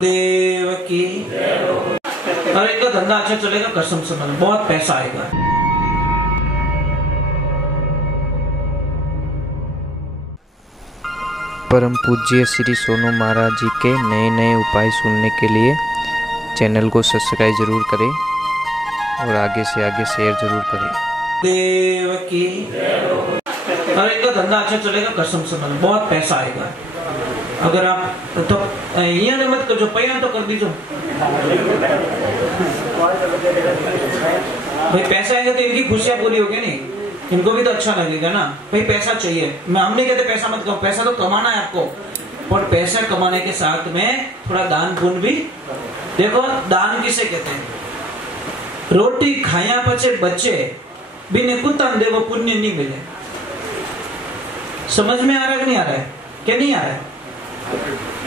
देव की। और इनका धंधा अच्छा चलेगा, कसम से बहुत पैसा आएगा। परम पूज्य श्री सोनू महाराज जी के नए नए उपाय सुनने के लिए चैनल को सब्सक्राइब जरूर करें और आगे से आगे शेयर जरूर करें। देव की। और इनका धंधा अच्छा चलेगा, कसम से बहुत पैसा आएगा। अगर आप तो ये ने मत कर, पैसा तो कर दीजिए भाई। पैसा आएगा तो इनकी खुशियां पूरी होगी, नहीं इनको भी तो अच्छा लगेगा ना भाई। पैसा चाहिए, मैं हम नहीं कहते पैसा मत कमाओ, पैसा तो कमाना है आपको, पर पैसा कमाने के साथ में थोड़ा दान पुण्य भी। देखो दान किसे कहते हैं? रोटी खाया पचे बच्चे बिने कुत्ता दे वो पुण्य नहीं मिले। समझ में आ रहा है कि नहीं आ रहा है? क्या नहीं आ रहा है?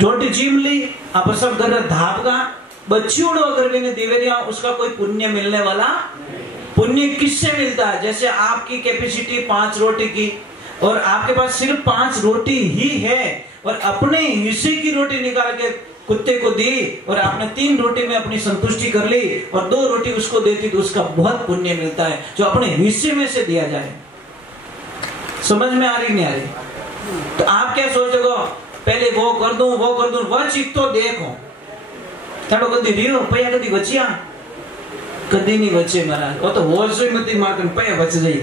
रोटी जीम ली आप सब घर धापगा बच्चियों अगर बिने दिवेरिया, उसका कोई पुण्य मिलने वाला। पुण्य किससे मिलता है? जैसे आपकी कैपेसिटी 5 रोटी की और आपके पास सिर्फ 5 रोटी ही है और अपने हिस्से की रोटी निकाल के कुत्ते को दी और आपने 3 रोटी में अपनी संतुष्टि कर ली और 2 रोटी उसको देती तो उसका बहुत पुण्य मिलता है जो अपने हिस्से में से दिया जाए। समझ में आ रही नहीं आ रही? तो आप क्या सोचोगे पहले वो कर दूं वह चीज तो देखो थोड़ा कदी रियो पैया कदी बचिया कदी नहीं बचे महाराज। वो तो होश ही मत मारते पैया बच जाए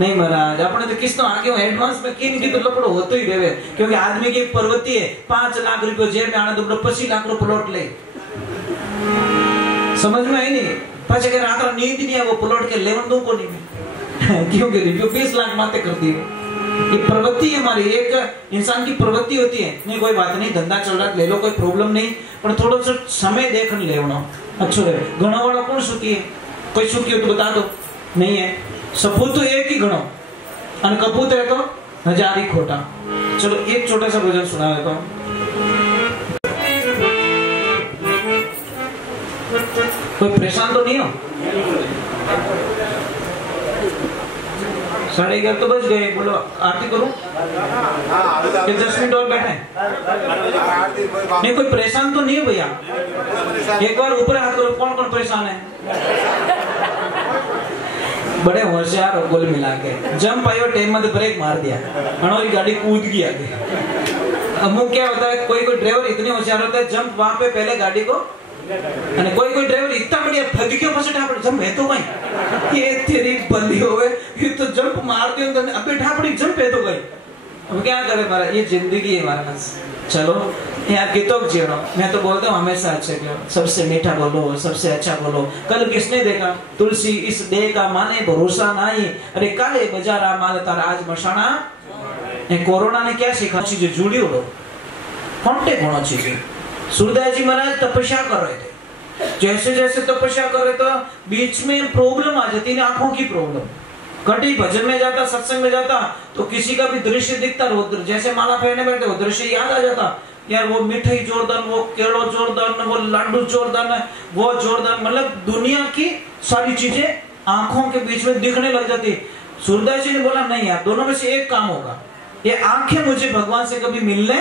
नहीं महाराज। अपने तो किस तो आगे एडवांस में किन की तो लपड़ो होतो ही रहे, क्योंकि आदमी की एक प्रवृत्ति है 5 लाख रुपए जेब में आना तो 25 लाख रुपए प्लॉट ले। समझ में आई नहीं? पाचे के रात नींद नहीं है वो प्लॉट के लेवन दो को नहीं क्योंकि रिव्यू 20 लाख बातें करती है। ये प्रवृत्ति है हमारी, एक इंसान की प्रवृत्ति होती है। नहीं कोई बात नहीं, धंधा चल रहा है ले लो, कोई प्रॉब्लम नहीं, पर थोड़ा सा समय देख ले अच्छो रहे। घणो वाला कौन सुखी है? कोई सुखी हो तो बता दो। नहीं है, सपूत तो एक ही घणो और कपूत है तो 1000 ही खोटा। चलो एक छोटा सा भजन सुना देता हूँ। कोई परेशान तो नहीं हो? 11:30 तो बज गए, बोलो आरती करूं? 10 मिनट और बैठे? नहीं कोई परेशान तो नहीं है भैया? एक बार ऊपर हाथ करो, कौन कौन परेशान है? बड़े होशियार हो, गोल मिला के जंप आयो टाइम में ब्रेक मार दिया, हमारी गाड़ी कूद गई आगे। अमुक क्या होता है, कोई ड्राइवर इतने होशियार होता है जंप वहां पे पहले गाड़ी को, कोई ड्राइवर इतना बढ़िया थक गया फंसे ठापड़ी जंप है तो भाई ये तेरी बंदी होवे ये तो जंप मार दियो तो अबे ठापड़ी जंप है तो भाई। अब क्या करे हमारा, ये जिंदगी है हमारे पास। चलो यार कितों जीरो, मैं तो बोलता हूँ हमेशा अच्छे करो, सबसे मीठा बोलो, सबसे अच्छा बोलो। कल किसने देखा तुलसी इस देह का माने भरोसा नहीं, अरे काले बजारा माल तारा आज मशाना। कोरोना ने क्या सीखा? चीजें जुड़ी हो कॉन्टेक्ट होना चाहिए। सूरदास जी महाराज तपस्या कर रहे थे, जैसे जैसे तपस्या कर रहे तो बीच में प्रॉब्लम आ जाती है, आंखों की प्रॉब्लम। कटी भजन में जाता, सत्संग में जाता तो किसी का भी दृश्य दिखता, जैसे माला फेरने बैठे वो दृश्य याद आ जाता। यार वो मिठाई जोरदार, वो केड़ो जोरदार, वो लड्डू जोरदार, वो जोरदार, मतलब दुनिया की सारी चीजें आंखों के बीच में दिखने लग जाती। सूरदास जी ने बोला नहीं यार, दोनों में से एक काम होगा, ये आंखें मुझे भगवान से कभी मिलने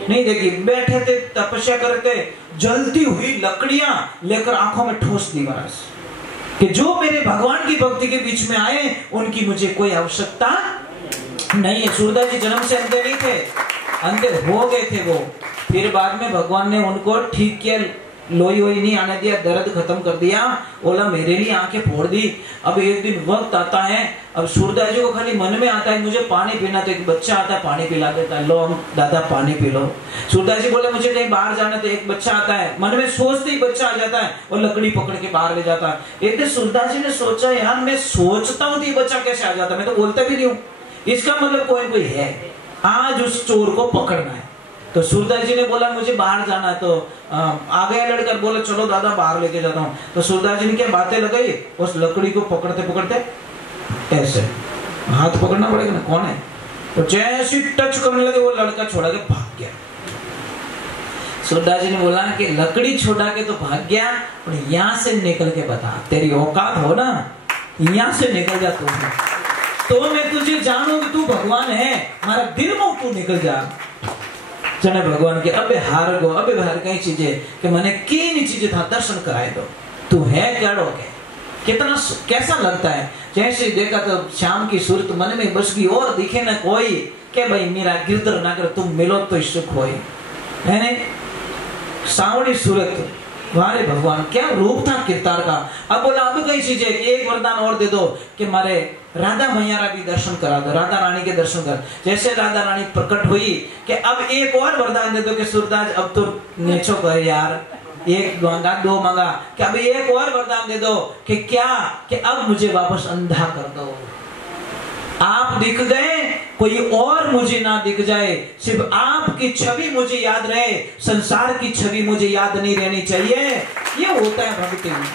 नहीं देखी। बैठे थे तपस्या करते, जलती हुई लकड़ियां लेकर आंखों में ठोस दी महाराज कि जो मेरे भगवान की भक्ति के बीच में आए उनकी मुझे कोई आवश्यकता नहीं है। सूरदास जी जन्म से अंधे नहीं थे, अंधे हो गए थे वो, फिर बाद में भगवान ने उनको ठीक किया, लोई वोई नहीं आने दिया, दर्द खत्म कर दिया, बोला मेरे लिए आंखें फोड़ दी। अब एक दिन वक्त आता है, अब सूरदास जी को खाली मन में आता है मुझे पानी पीना, तो एक बच्चा आता है पानी पिला देता है, लो हम दादा पानी पी लो। सूरदास जी बोले मुझे कहीं बाहर जाना, तो एक बच्चा आता है, मन में सोचते ही बच्चा आ जाता है और लकड़ी पकड़ के बाहर ले जाता है। एक दिन सूरदास जी ने सोचा यार मैं सोचता हूँ तो ये बच्चा कैसे आ जाता है, मैं तो बोलता भी नहीं हूँ, इसका मतलब कोई है, आज उस चोर को पकड़ना है। तो सूरदास जी ने बोला मुझे बाहर जाना है, तो आ गया लड़का, बोले चलो दादा बाहर लेके जाता हूँ। तो सूरदास जी ने क्या बातें लगाई, उस लकड़ी को पकड़ते पकड़ते ऐसे हाथ पकड़ना पड़ेगा ना, कौन है, तो जैसे टच करने लगे वो लड़का छोड़ा के भाग गया। सूरदास जी ने बोला कि लकड़ी छोड़ा के तो भाग गया, और यहाँ से निकल के बता, तेरी औकात हो ना, यहाँ से निकल जा तो मैं तुझे जानू कि तू भगवान है, हमारा दिल में तू निकल जा। जने भगवान के अबे हार गो अबे बाहर कई चीजें कि मैंने की चीजें था दर्शन कराए दो, तू है केड़ो के कितना कैसा लगता है। जैसे देखा तो शाम की सूरत मन में बस गई और दिखे ना कोई के भाई मेरा गिरधर ना कर तुम मिलो तो सुख होए है ने। सावड़ी सूरत वारे भगवान क्या रूप था किरदार का। अब बोला अब कई चीजें एक वरदान और दे दो कि मारे राधा मैया भी दर्शन करा दो, राधा रानी के दर्शन कर। जैसे राधा रानी प्रकट हुई कि अब एक और वरदान दे दो कि सूरदास अब तो नेचो कर यार, एक मांगा दो मांगा कि अब एक और वरदान दे दो कि क्या कि अब मुझे वापस अंधा कर दो। आप दिख गए कोई और मुझे ना दिख जाए, सिर्फ आपकी छवि मुझे याद रहे, संसार की छवि मुझे याद नहीं रहनी चाहिए। ये होता है भक्ति में।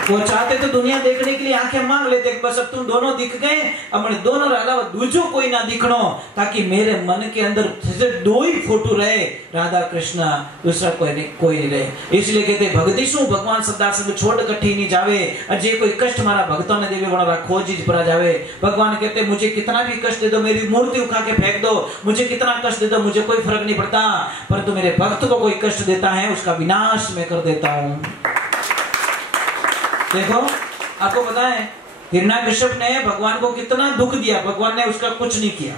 वो चाहते तो दुनिया देखने के लिए आंखें मांग लेते बस अब तुम दोनों दिख गए, अब मैं दोनों अलावा दूसरो कोई ना दिखनो, ताकि मेरे मन के अंदर सिर्फ दो ही फोटो रहे, राधा कृष्ण, दूसरा कोई नहीं रहे। इसलिए कहते भक्ति शू भगवान सदा सब छोड़ कठी नहीं जावे, अजय कोई कष्ट मारा भक्तों ने देवे बड़ा खोजी परा जावे। भगवान कहते मुझे कितना भी कष्ट दे दो, मेरी मूर्ति उठा के फेंक दो, मुझे कितना कष्ट दे दो, मुझे कोई फर्क नहीं पड़ता, परंतु मेरे भक्त को कोई कष्ट देता है उसका विनाश मैं कर देता हूँ। देखो आपको पता है हिरण्याकश्यप ने भगवान को कितना दुख दिया, भगवान ने उसका कुछ नहीं किया,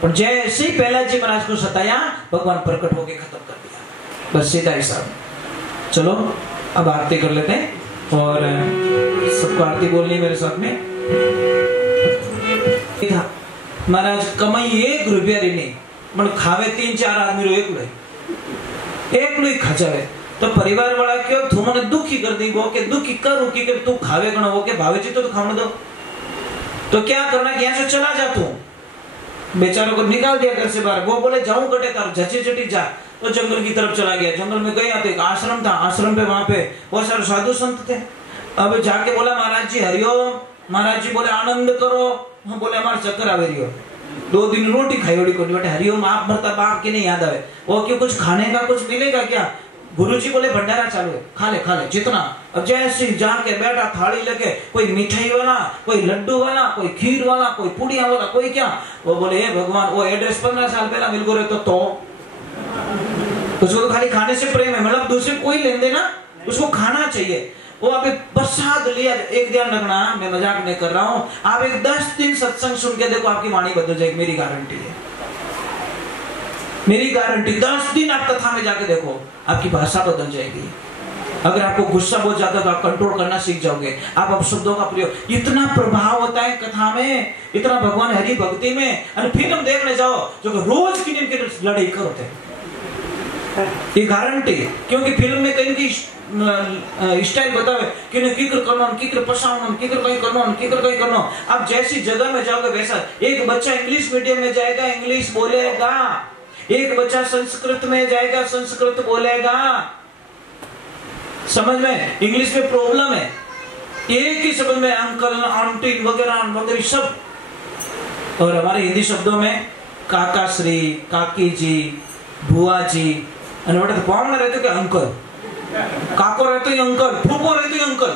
पर जैसे ही प्रहलाद जी महाराज को सताया भगवान प्रकट होकर खत्म कर दिया। बस सीधा हिसाब। चलो अब आरती कर लेते हैं और सबको आरती बोलनी मेरे साथ में। महाराज कमाई 1 रुपया नहीं, मन खावे 3-4 आदमी एक लो खचावे तो परिवार वाला क्यों तू मने दुखी कर दी, वो के दुखी करूं कि तू खावे गणो वो के भावे जी तो खाने दो। तो क्या करना कि यहाँ से चला जा, तू बेचारों को निकाल दिया घर से बाहर। वो बोले जाऊं कटे तार झची झटी जा, तो जंगल की तरफ चला गया। जंगल में गया तो एक आश्रम था, आश्रम पे वहां पे बहुत सारे साधु संत थे। अब जाके बोला महाराज जी हरिओम। महाराज जी बोले आनंद करो। हम बोले हमारे चक्कर आवे रही हो, 2 दिन रोटी खाई ओडी कोटी बेटे हरिओम आप मरता बाप के नहीं याद आवे वो क्यों कुछ खाने का कुछ मिलेगा क्या। गुरुजी बोले भंडारा चालू है, खा ले जितना। अब जैसे जाके बैठा थाली लेके, कोई मिठाई वाला, कोई लड्डू वाला, कोई खीर वाला, कोई पुड़िया वाला, कोई क्या। वो बोले हे भगवान वो एड्रेस 15 साल पहला मिल गए तो उसको तो खाली खाने से प्रेम है, मतलब दूसरे कोई लेन देना उसको खाना चाहिए। वो अभी प्रसाद लिया। एक ध्यान रखना मैं मजाक नहीं कर रहा हूँ, आप एक 10 दिन सत्संग सुन के देखो आपकी वाणी बदल जाएगी, मेरी गारंटी है, मेरी गारंटी। 10 दिन आप कथा में जाके देखो आपकी भाषा बदल जाएगी। अगर आपको गुस्सा बहुत ज्यादा तो आप कंट्रोल करना सीख जाओगे, आप अपशब्दों का प्रयोग। इतना प्रभाव होता है कथा में, इतना भगवान हरि भक्ति में। और फिल्म देखने जाओ जो रोज की लड़ाई करते हैं, ये गारंटी। क्योंकि फिल्म में कहीं की स्टाइल बतावे कि किकर करना, किकर पसावना, किकर कहीं करना, किकर कहीं करना। आप जैसी जगह में जाओगे वैसा। एक बच्चा इंग्लिश मीडियम में जाएगा, इंग्लिश बोलेगा। एक बच्चा संस्कृत में जाएगा, संस्कृत बोलेगा। समझ में इंग्लिश में प्रॉब्लम है, एक ही शब्द में अंकल आंटी वगैरह वगैरह सब। और हमारे हिंदी शब्दों में काका श्री, काकी जी, बुआ जी, तो पावना रहते कि अंकल, काको रहते ही अंकल, फूफो रहते ही अंकल।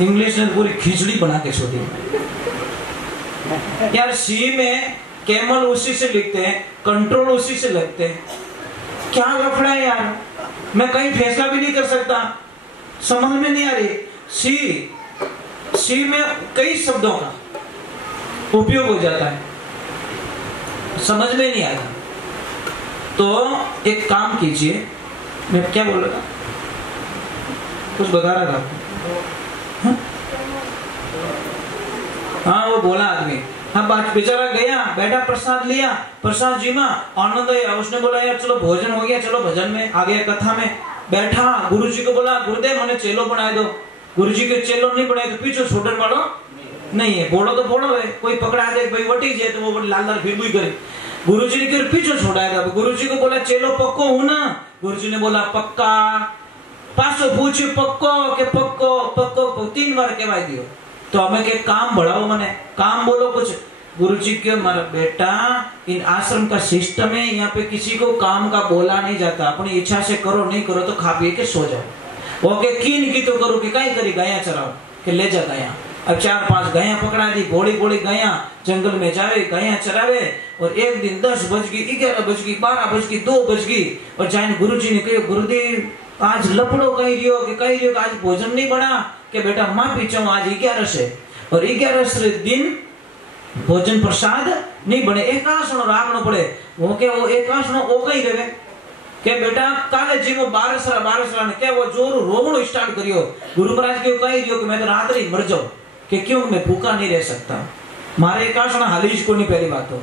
इंग्लिश ने पूरी खिचड़ी बना के छोड़ी यार। सी में कैमल उसी से लिखते हैं, कंट्रोल उसी से लगते हैं। क्या लफड़ा है यार, मैं कहीं फैसला भी नहीं कर सकता, समझ में नहीं आ रही। सी में कई शब्दों का उपयोग हो जाता है, समझ में नहीं आएगा। तो एक काम कीजिए, मैं क्या बोल रहा था, कुछ बता रहा था आपको। हाँ वो बोला आदमी, हाँ बात बेचारा गया, बैठा प्रसाद लिया, प्रसाद जी में आनंद आया। उसने बोला यार चलो भोजन हो गया, चलो भजन में आ गया, कथा में बैठा। गुरुजी को बोला गुरुदेव मैंने चेलो बना दो। गुरुजी के चेलो नहीं बनाए तो पीछे छोड़ने वालों नहीं है, बोलो तो बोलो है, कोई पकड़ा दे भाई वटी जाए तो वो लाल लाल फिर भी करे। गुरुजी ने फिर पीछे छोड़ाएगा। गुरुजी को बोला चेलो पक्को हूं ना। गुरुजी ने बोला पक्का। पासो पूछे पक्को के पक्को पक्को 3 बार कहवा दियो। तो हमें के काम बढ़ाओ, मने काम बोलो कुछ। गुरुजी के मारा बेटा इन आश्रम का सिस्टम है, यहाँ पे किसी को काम का बोला नहीं जाता, अपनी इच्छा से करो, नहीं करो तो खा पी के सो जाओ। ओके की नहीं की तो करो कि कहीं करी गाया चराओ के ले जा गाया। अब 4-5 गायें पकड़ा दी, घोड़ी घोड़ी गायें जंगल में जावे, गायें चरावे। और एक दिन 10 बज गई, 11 बज गई, 12 बज गई, 2 बज गई। और जाइन गुरुजी ने कहो, गुरुदेव आज लपड़ो कही रियो कि आज भोजन नहीं बना कि बेटा माफी चाहूं, आज 11 से और 11 दिन भोजन प्रसाद नहीं बने, एकासनो राखनो पड़े। वो के वो एकासनो ओ कही देवे के बेटा काले जी वो 12 ने के वो जोर रोवणो स्टार्ट करियो। गुरु महाराज के कही रियो कि मैं तो रात ही मर जाऊं कि क्यों मैं भूखा नहीं रह सकता, मारे एकासना हालीज को नहीं। पहली बात तो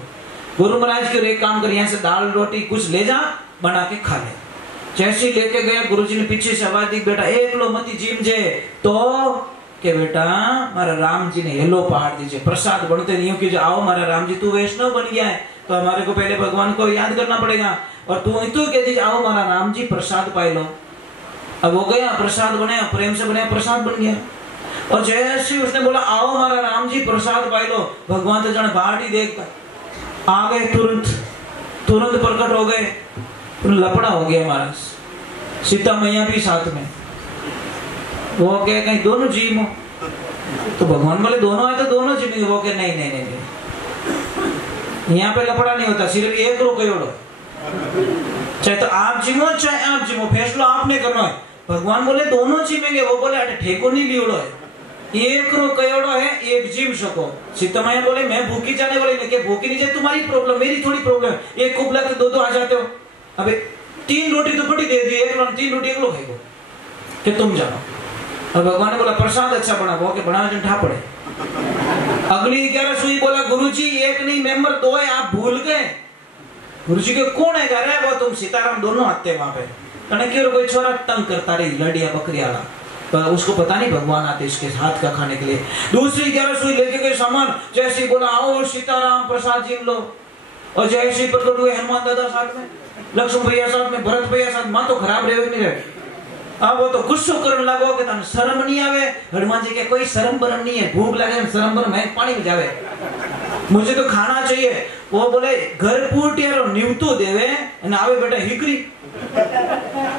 गुरु महाराज के एक काम कर, यहाँ से दाल रोटी कुछ ले जा, बना के खा ले। जैसे लेके गया गुरुजी ने पीछे से आवाज दी, बेटा एक लो मती जीम जे तो के बेटा मारा राम जी ने हेलो पहाड़ दीजिए, प्रसाद बनते नहीं हो कि जो आओ मारा राम जी तू वैष्णव बन गया है तो हमारे को पहले भगवान को याद करना पड़ेगा, और तू कह दीजिए आओ मारा राम जी प्रसाद पाए लो। अब हो गया, प्रसाद बनाया, प्रेम से बनाया, प्रसाद बन गया। और जैसे उसने बोला आओ मारा राम जी प्रसाद पाए लो, भगवान तो जाने बाट ही देखता आ गए, तुरंत प्रकट हो गए, लपड़ा हो गया महाराज। सीता मैया भी साथ में, वो कहे कहीं दोनों जीव हो तो भगवान बोले दोनों है तो दोनों जीवेंगे। वो कहे नहीं, यहाँ पे लपड़ा नहीं होता, सिर्फ एक रो कयोड़ो, चाहे तो आप जीवो चाहे आप जीवो, फैसला आपने करना है। भगवान बोले दोनों जीवेंगे, वो बोले अरे ठेको नहीं लियोड़ो है, एक रो कयोड़ो है, एक जीव सको। सीता मैया बोले मैं भूखी जाने वाली नहीं, भूखी नहीं जाए तुम्हारी प्रॉब्लम, मेरी थोड़ी प्रॉब्लम। एक कुबला तो दो आ जाते हो, अबे 3 रोटी तो बड़ी दे दी, एक लो 3 रोटी एक लो खाएगो कि तुम जानो। और भगवान ने बोला प्रसाद अच्छा बना, वो के बना जंठा पड़े। अगली 11 सुई बोला गुरुजी एक नहीं मेंबर 2 है, आप भूल गए। गुरुजी के कौन है कह रहे वो तुम सीताराम दोनों आते वहां पे, कहने क्यों कोई छोरा तंग करता रही लड़िया बकरिया, तो उसको पता नहीं भगवान आते इसके हाथ का खाने के लिए। दूसरी 11 सुई लेके गए सामान, जैसे बोला आओ सीताराम प्रसाद जीम लो, और जैसे प्रकट हुए हनुमान दादा साथ में, लक्ष्मण भैया साथ में, भरत भैया साथ, मां तो खराब रहे नहीं रहे। अब वो तो गुस्सो करने लगो कि तने शर्म नहीं आवे। हनुमान जी के कोई शर्म बरम नहीं है, भूख लगे शर्म बरम मैं पानी में जावे, मुझे तो खाना चाहिए। वो बोले घर पूटियारो निवतो देवे न आवे बेटा हिकरी,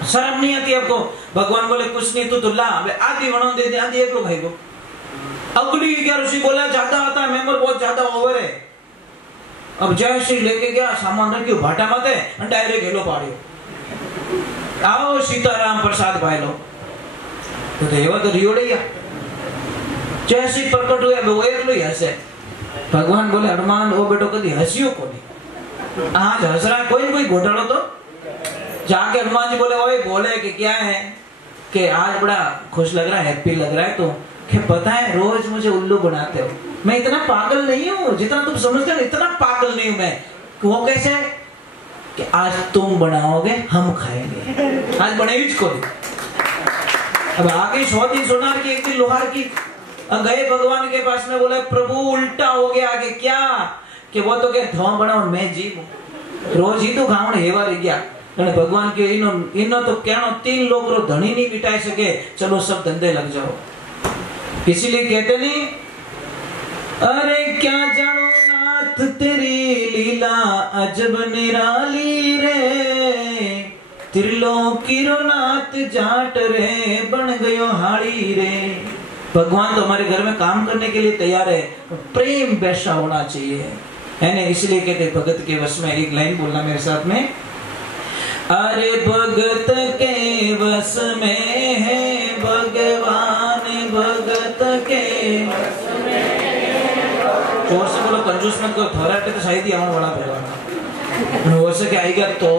शर्म नहीं आती आपको। भगवान बोले कुछ नहीं, तू तो ला आधी बना दे दे, आधी एक लोग खाएगो। अगली 11 सी बोला ज्यादा आता है मेंबर, बहुत ज्यादा ओवर है। अब जय श्री लेके गया सामान रखियो भाटा माते डायरेक्ट हेलो पाड़ियो, आओ सीताराम प्रसाद पाए लो। तो देवा तो रियोड़िया जैसी प्रकट हुए वो एक लो हंसे। भगवान बोले हनुमान वो बेटो कभी हंसियो को नहीं, आज हंस रहा है कोई कोई घोटालो तो जाके हनुमान जी बोले ओए बोले कि क्या है कि आज बड़ा खुश लग रहा है, हैप्पी लग रहा है, तो कि पता है रोज मुझे उल्लू बनाते हो, मैं इतना पागल नहीं हूँ जितना तुम समझते हो, इतना पागल नहीं हूँ मैं। वो कैसे कि आज तुम बनाओगे हम खाएंगे, आज बनेगी इसको। अब आगे 100 दिन सोनार की 1 दिन लोहार की। गए भगवान के पास में, बोले प्रभु उल्टा हो गया आगे क्या कि वो तो क्या धुआं बनाओ मैं जीव, रोज ही तो खावण हेवा रह गया। भगवान के इनो तो क्या 3 लोग रो धनी नहीं बिठाए सके, चलो सब धंधे लग जाओ। इसीलिए कहते नहीं अरे क्या जानो नाथ तेरी लीला अजब निराली रे, त्रिलोकी रो नाथ जाट रे बन गयो हाड़ी रे। भगवान तो हमारे घर में काम करने के लिए तैयार है, प्रेम वैसा होना चाहिए है ना। इसलिए कहते भगत के वश में, एक लाइन बोलना मेरे साथ में, अरे भगत के वश में है भगवान, भगत के जोर से बोलो, कंजूस मत करो, थोड़ा तो शायद ही आने वाला भगवान हो सके आएगा तो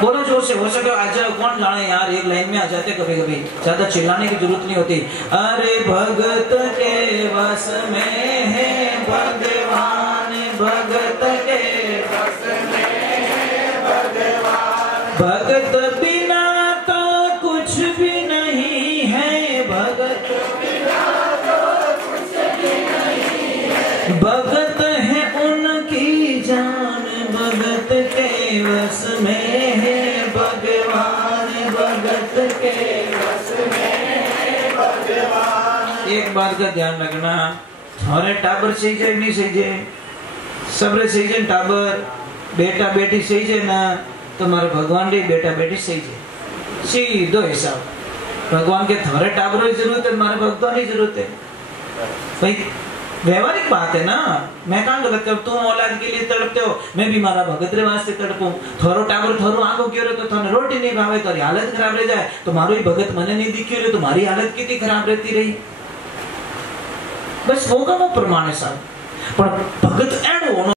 बोलो जोर से, हो सके आ जाओ। कौन जाने यार, एक लाइन में आ जाते कभी कभी, ज्यादा चिल्लाने की जरूरत नहीं होती। अरे भगत के वश में है भगवान, भगत के वश में है भगवान, भगत बिना तो कुछ भी नहीं है, भगत बिना तो कुछ भी नहीं है, भगत है उनकी जान, भगत के वश में है भगवान, भगत के वश में है भगवान। एक बात का ध्यान रखना, हमारे टाबर सही जाए नहीं सही जाए, सबरे सही जाए, टाबर बेटा बेटी सही जाए ना, तुम्हारे भगवान रे बेटा बेटी सही जाए, सीधो हिसाब। भगवान के थारे टाबरों की जरूरत है, हमारे भक्तों की जरूरत है। भाई व्यवहारिक बात है ना। मैं कहाँ गलत कर, तुम औलाद के लिए तड़पते हो, मैं भी मारा भगत रे वास्ते तड़पूं। थारो टाबर थारो आंखों क्यों रे, तो थाने रोटी नहीं भावे, तारी हालत खराब रह जाए, तो मारो ही भगत मने नहीं दिख्यो रे, तुम्हारी हालत कितनी खराब रहती रही। बस वो का वो प्रमाण है साहब, पर भगत एड़ो